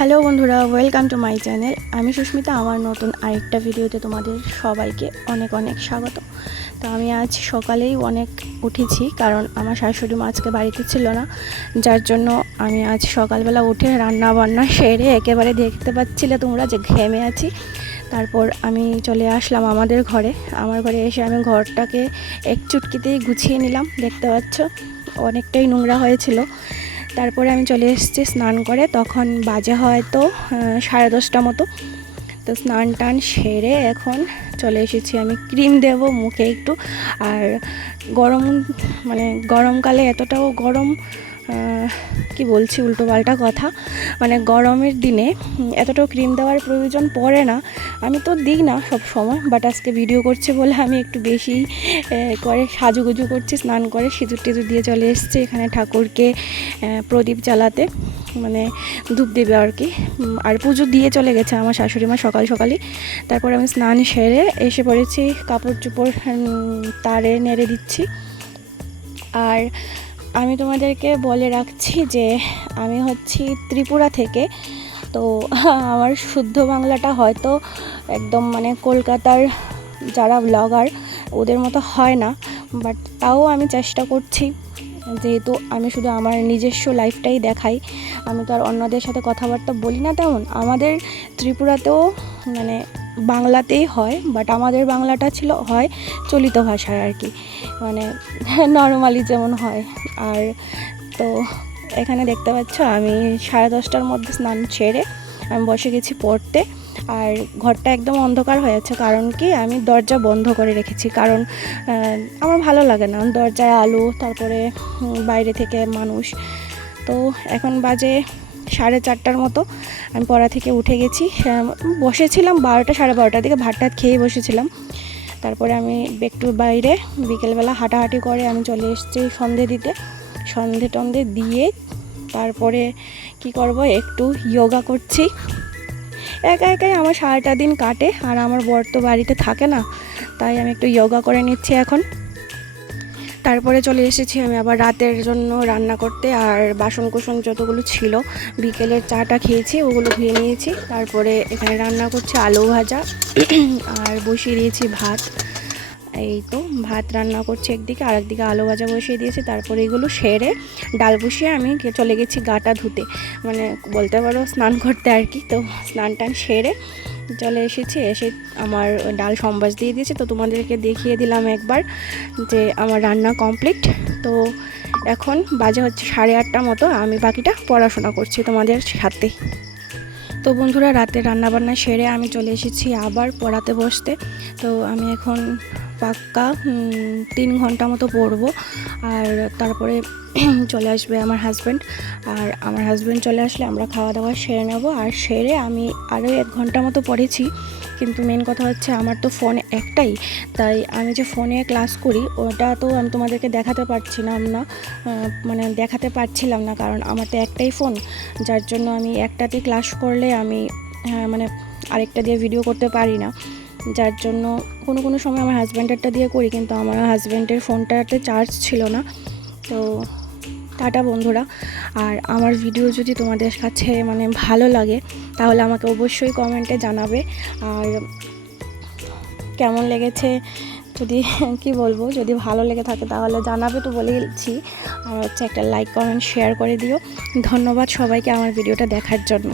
Hello বন্ধুরা, welcome to my channel. আমি সুস্মিতা। আমার নতুন আরেকটা ভিডিওতে তোমাদের সবাইকে অনেক অনেক স্বাগত। তো আমি আজ সকালেই অনেক উঠেছি, কারণ আমার শাশুড়ি মা আজকে বাড়িতে ছিল না, যার জন্য আমি আজ সকালবেলা উঠে রান্না বান্না সেরে একেবারে দেখতে পাচ্ছিলে তোমরা যে ঘেমে আছি। তারপর আমি চলে আসলাম আমাদের ঘরে। আমার ঘরে এসে আমি ঘরটাকে এক চুটকিতেই গুছিয়ে নিলাম। দেখতে পাচ্ছ অনেকটাই নোংরা হয়েছিল। তারপরে আমি চলে এসেছি স্নান করে, তখন বাজে হয়তো 10:30 মতো। তো স্নান টান সেরে এখন চলে এসেছি আমি ক্রিম দেব মুখে একটু। আর গরম গরমকালে এতটাও গরম, কি বলছি উল্টোপাল্টা কথা, গরমের দিনে এতটাও ক্রিম দেওয়ার প্রয়োজন পড়ে না। আমি তো দিই না সব সময়, বাট আজকে ভিডিও করছি বলে আমি একটু বেশি করে সাজুগুজু করছি। স্নান করে সিঁদুর টিঁদুর দিয়ে চলে এসেছি এখানে ঠাকুরকে প্রদীপ জ্বালাতে, ধূপ দেবে আর কি। আর পুজো দিয়ে চলে গেছে আমার শাশুড়ি মা সকাল সকালই। তারপর আমি স্নান সেরে এসে পড়েছি, কাপড় চোপড় তারে নেড়ে দিচ্ছি। আর আমি তোমাদেরকে বলে রাখছি যে আমি হচ্ছি ত্রিপুরা থেকে। তো আমার শুদ্ধ বাংলাটা হয়তো একদম কলকাতার যারা ব্লগার ওদের মতো হয় না, বাট তাও আমি চেষ্টা করছি, যেহেতু আমি শুধু আমার নিজস্ব লাইফটাই দেখাই। আমি তো আর অন্যদের সাথে কথাবার্তা বলি না তেমন। আমাদের ত্রিপুরাতেও বাংলাতেই হয়, বাট আমাদের বাংলাটা হয় চলিত ভাষায় আর কি, নর্মালি যেমন হয়। আর তো এখানে দেখতে পাচ্ছ আমি 10:30টার মধ্যে স্নান সেরে আমি বসে গেছি পড়তে। আর ঘরটা একদম অন্ধকার হয়েছে, কারণ কি আমি দরজা বন্ধ করে রেখেছি, কারণ আমার ভালো লাগে না দরজায় আলো, তারপরে বাইরে থেকে মানুষ। তো এখন বাজে 4:30টার মতো। আমি পড়া থেকে উঠে গেছি, বসেছিলাম 12টা 12:30টার দিকে, ভাত টাত খেয়ে বসেছিলাম। তারপরে আমি একটু বাইরে বিকেলবেলা হাঁটাহাঁটি করে আমি চলে এসেছি সন্ধে দিতে। সন্ধে টন্ধে দিয়ে তারপরে কি করব, একটু যোগা করছি। একা একাই আমার সারাটা দিন কাটে, আর আমার বর তো বাড়িতে থাকে না, তাই আমি একটু যোগা করে নিচ্ছি এখন। তারপরে চলে এসেছি আমি আবার রাতের জন্য রান্না করতে। আর বাসন কুসন যতগুলো ছিল, বিকেলের চাটা খেয়েছি ওগুলো ধুয়ে নিয়েছি। তারপরে এখানে রান্না করছি আলু ভাজা আর বসিয়ে দিয়েছি ভাত। এই তো ভাত রান্না করছি একদিকে, আর একদিকে আলু ভাজা বসিয়ে দিয়েছি। তারপরে এগুলো সেরে ডাল বসিয়ে আমি চলে গেছি গাটা ধুতে, বলতে পারো স্নান করতে আর কি। তো স্নান টান সেরে চলে এসেছি, এসে আমার ডাল সম্বাস দিয়ে দিয়েছি। তো তোমাদেরকে দেখিয়ে দিলাম একবার যে আমার রান্না কমপ্লিট। তো এখন বাজে হচ্ছে 8:30 মতো, আমি বাকিটা পড়াশোনা করছি তোমাদের সাথে। তো বন্ধুরা, রাতে রান্নাবান্না সেরে আমি চলে এসেছি আবার পড়াতে বসতে। তো আমি এখন পাক্কা 3 ঘন্টা মতো পড়বো। আর তারপরে চলে আসবে আমার হাজব্যান্ড। আর আমার হাজব্যান্ড চলে আসলে আমরা খাওয়া দাওয়া সেরে নেব। আর সেরে আমি আরও 1 ঘন্টা মতো পড়েছি। কিন্তু মেন কথা হচ্ছে আমার তো ফোন একটাই, তাই আমি যে ফোনে ক্লাস করি ওটা তো আমি তোমাদেরকে দেখাতে পারছিলাম না, কারণ আমার তো একটাই ফোন, যার জন্য আমি একটাতে ক্লাস করলে আমি আরেকটা দিয়ে ভিডিও করতে পারি না। যার জন্য কোনো সময় আমার হাজব্যান্ডেরটা দিয়ে করি, কিন্তু আমার হাজব্যান্ডের ফোনটাতে চার্জ ছিল না। তো টাটা বন্ধুরা। আর আমার ভিডিও যদি তোমাদের কাছে ভালো লাগে তাহলে আমাকে অবশ্যই কমেন্টে জানাবে। আর কেমন লেগেছে যদি যদি ভালো লেগে থাকে তাহলে জানাবে, তো বলেছি। আর একটা লাইক কমেন্ট শেয়ার করে দিও। ধন্যবাদ সবাইকে আমার ভিডিওটা দেখার জন্য।